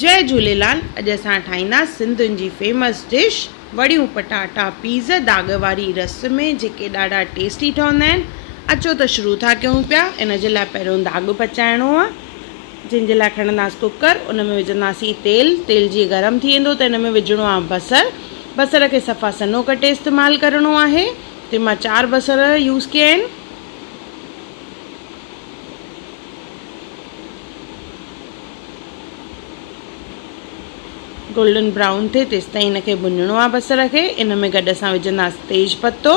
जय झूलेलाल। अॼु असां ठाहींदासीं सिंधियुनि जी फेमस डिश वड़ियूं पटाटा पीज़ दाग वारी रस में, जेके ॾाढा टेस्टी ठहंदा आहिनि। अचो त शुरू था कयूं पिया। इन जे लाइ पहिरियों दाग पचाइणो आहे, जिन जे लाइ खणंदासीं कुकर। उन में विझंदासीं तेल जीअं गरम थी वेंदो त इन में विझणो आहे बसर खे सफ़ा सन्हो कटे इस्तेमालु करिणो आहे। ते मां 4 बसर यूज़ कया आहिनि। गोल्डन ब्राउन थिए तेसिताईं इनखे भुञणो आहे बसर खे। इन में गॾु असां विझंदासीं तेज पत्तो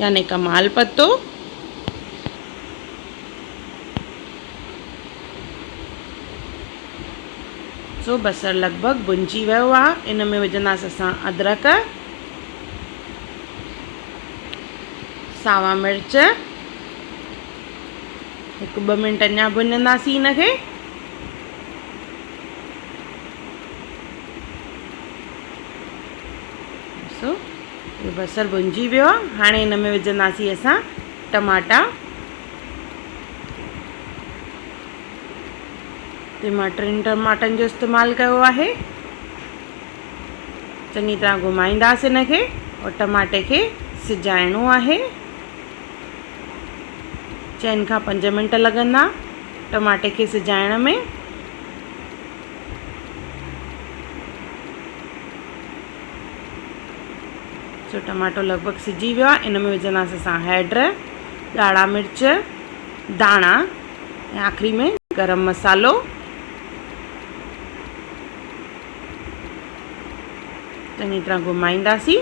यानी कमाल पत्तो, सो बसर लॻभॻि भुंजी वियो आहे। इन में विझंदासीं असां अदरक, सावा मिर्च, 1-2 मिंट अञा भुञंदासीं इनखे। बसर भुंजी वियो आहे। हाणे इन में विझंदासीं असां टमाटा। ते मां 3 टमाटनि जो इस्तेमालु कयो आहे। चङी तरह घुमाईंदासीं इनखे और टमाटे खे सिजाइणो आहे। 4 खां 5 मिंट लॻंदा टमाटे खे सिजाइण में। सो टमाटो लॻभॻि सिजी वियो आहे। इन में विझंदासीं असां हैड, ॻाढ़ा मिर्च, दाणा ऐं आख़िरी में गरम मसालो। चङी तरह घुमाईंदासीं।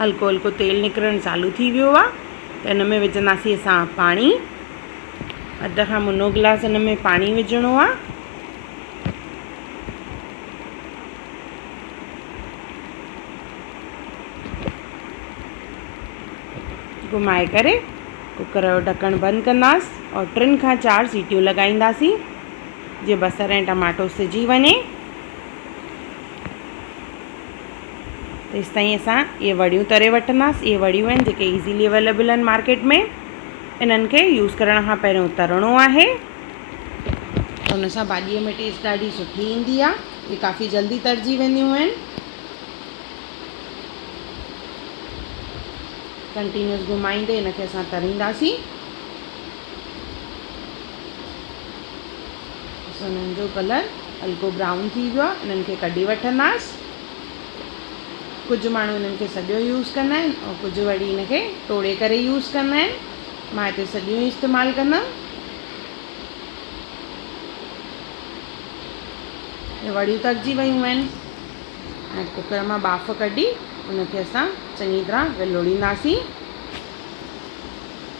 हल्को हल्को तेल निकिरणु चालू थी वियो आहे त इन में विझंदासीं असां पाणी। 1/2 खां मुनो गिलास इन में पाणी विझणो आहे। घुमाए करे कुकर जो ढकणु बंदि कंदासीं और 3 खां 4 सीटियूं लॻाईंदासीं जीअं बसर ऐं टमाटो सिजी वञे। तेसिताईं असां इहे वड़ियूं तरे वठंदासीं। इहे वड़ियूं आहिनि जेके ईज़ीली अवेलेबल आहिनि मार्केट में। इन्हनि खे यूज़ करण खां पहिरियों तरणो आहे त उन सां भाॼीअ में टेस्ट ॾाढी सुठी ईंदी आहे। इहे काफ़ी जल्दी तरिजी वेंदियूं आहिनि। कंटिन्यूस घुमाईंदे इनखे असां तरींदासीं। इन्हनि जो कलर हल्को ब्राउन थी वियो आहे। इन्हनि खे कढी वठंदासीं। कुझु माण्हू इन्हनि खे सॼो यूज़ कंदा आहिनि और कुझु वरी इनखे तोड़े करे यूज़ कंदा आहिनि। मां हिते सॼो ई इस्तेमालु कंदमि। इहे वड़ियूं तरिजी वियूं आहिनि। ऐं कुकर मां बाफ़ कढी उनखे असां चङी तरह विलोड़ींदासीं।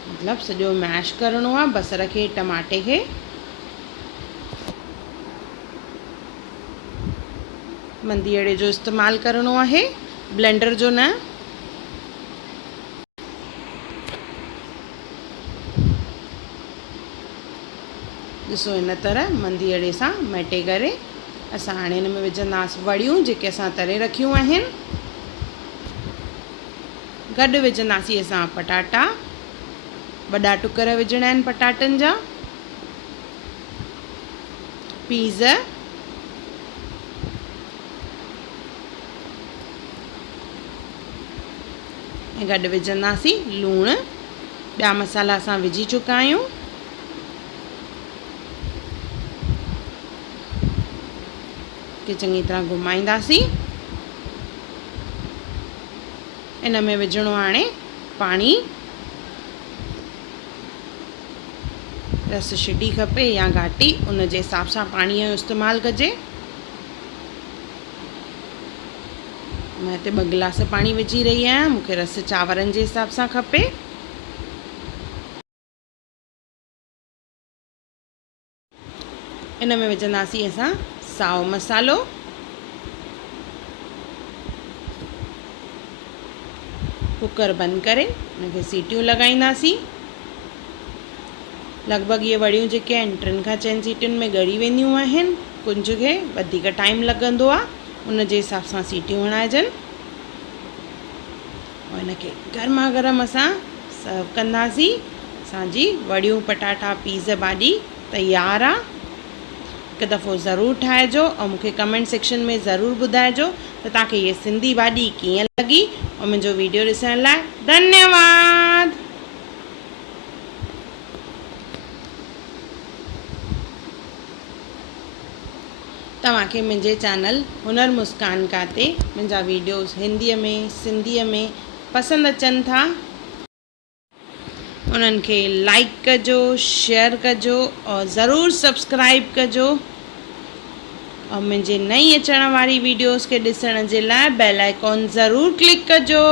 मतिलबु सॼो मैश करिणो आहे बसर खे, टमाटे खे। मंदीअड़े जो इस्तेमालु करिणो आहे, ब्लेंडर जो न। ॾिसो इन तरह मंदीअड़े सां मटे करे असां हाणे हिन में विझंदासीं वड़ियूं जेके असां तरे रखियूं आहिनि। गॾु विझंदासीं असां पटाटा। वॾा टुकर विझणा आहिनि पटाटनि जा। पीज़, ऐं गॾु विझंदासीं लूणु। ॿिया मसाला असां विझी चुका आहियूं। के चङी तरह घुमाईंदासीं। इन में विझणो हाणे पाणी। रस छिटी खपे या घाटी, उन जे हिसाब सां पाणीअ जो इस्तेमालु कजे। मां हिते 2 गिलास पाणी विझी रही आहियां। मूंखे रस चांवरनि जे हिसाब सां खपे। इन में विझंदासीं असां साओ मसालो। कुकर बंदि करे उनखे सीटियूं लॻाईंदासीं। लॻभॻि इहे वड़ियूं जेके आहिनि 3 खां 4 सीटियुनि में ॻड़ी वेंदियूं आहिनि। कुंज खे वधीक टाइम लॻंदो आहे, उन जे हिसाब सां सीटियूं हणाइजनि। और इनखे गर्मा गर्म असां सर्व कंदासीं। असांजी वड़ियूं पटाटा पीज़ भाॼी तयारु आहे। हिकु दफ़ो ज़रूरु ठाहिजो ऐं मूंखे कमेंट सेक्शन में ज़रूरु ॿुधाइजो त तव्हांखे इहे सिंधी भाॼी कीअं लॻी। ऐं मुंहिंजो वीडियो ॾिसण लाइ धन्यवाद। तव्हांखे मुंहिंजे चैनल हुनर मुस्कान का ते मुंहिंजा वीडियोस हिंदीअ में सिंधीअ में पसंदि अचनि था, उन्हनि खे लाइक कजो, शेयर कजो और ज़रूरु सब्सक्राइब कजो। और मुंहिंजे नई अचण वारी वीडियोस खे ॾिसण जे लाइ बेल आइकॉन ज़रूरु क्लिक कजो।